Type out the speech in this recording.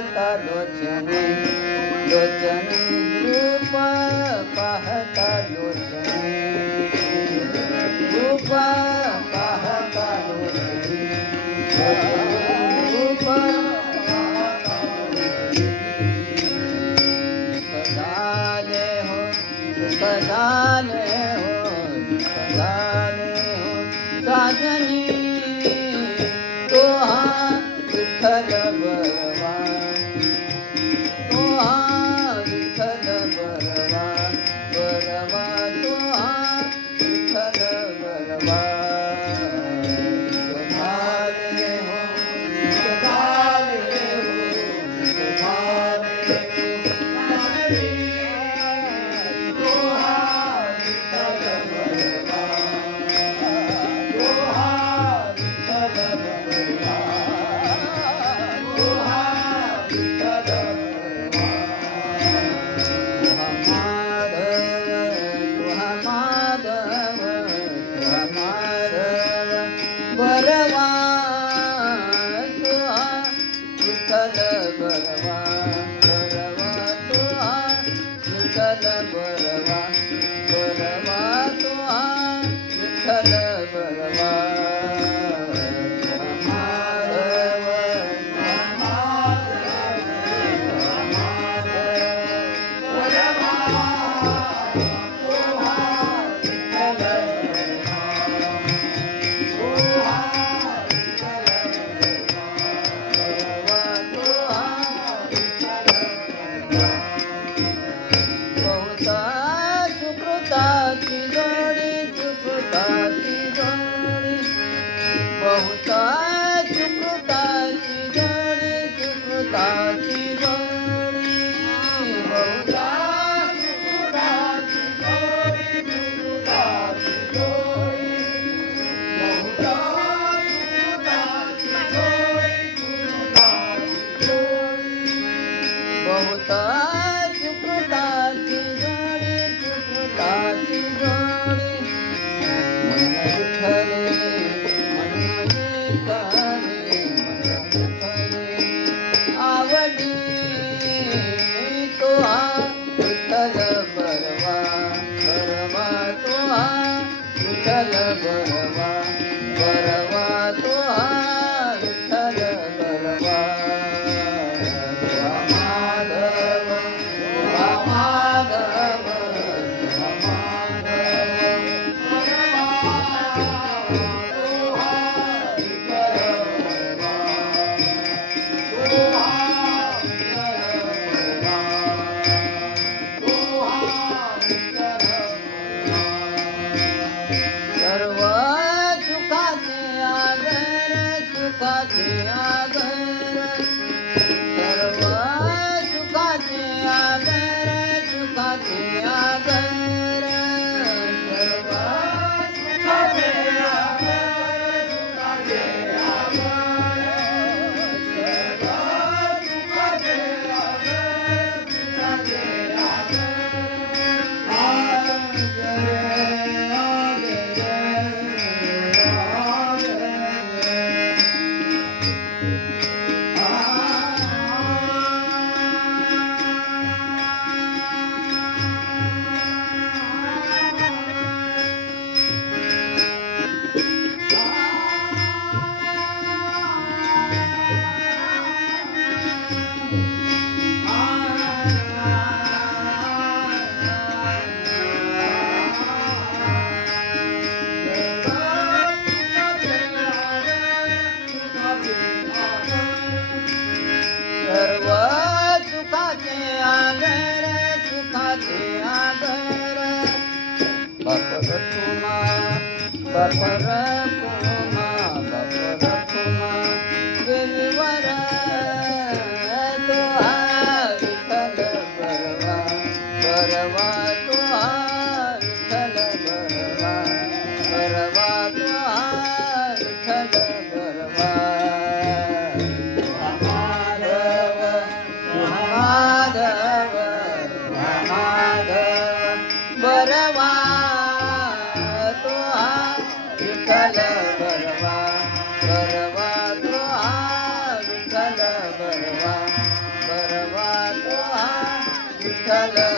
पाहता लोचने लोचने रूप पाहता लोचने रूप पाहता लोचने रूप झाले हो सुख झाले हो सुख झाले हो साजनी तो हा विठ्ठल बरवा तो हा विठ्ठल बरवा बरवा तो हा विठ्ठल बरवा सुख झाले हो सुख झाले हो सुख झाले बरवा तुहा विठ्ठल बरवा बरवा तुहा विठ्ठल बरवा बरवा तुहा विठ्ठल बरवा बहुता सुकृताची जोडी सुकृताची जोडी बहुता सुकृताची जोडी सुकृताची जोडी बहुता सुकृताची जोडी सुकृताची जोडी बहुता सुकृताची जोडी सुकृताची जोडी मन विठ्ठले आवडी तो हा विठ्ठल बरवा बरवा तो हा विठ्ठल बरवा बरवा तो हा विठ्ठल बरवा माधव माधव सर्व सुखाचे आगर सुखाचे आगर सर्व सुखाचे आगर सुखाचे आगर सर्व सुखाचे आगर सुखाचे आगर सर्व सुखाचे आगर सुखाचे सर्व सुखाचे आगर सुखाचे आगर बापर तुमा बापर तुमा बापर तुमा देवीवर तो हा विठ्ठल बरवा बरवा तो हा विठ्ठल बरवा बरवा तो हा विठ्ठल बरवा बरवा तो हा विठ्ठल बरवा बरवा तो हा विठ्ठल बरवा विठ्ठल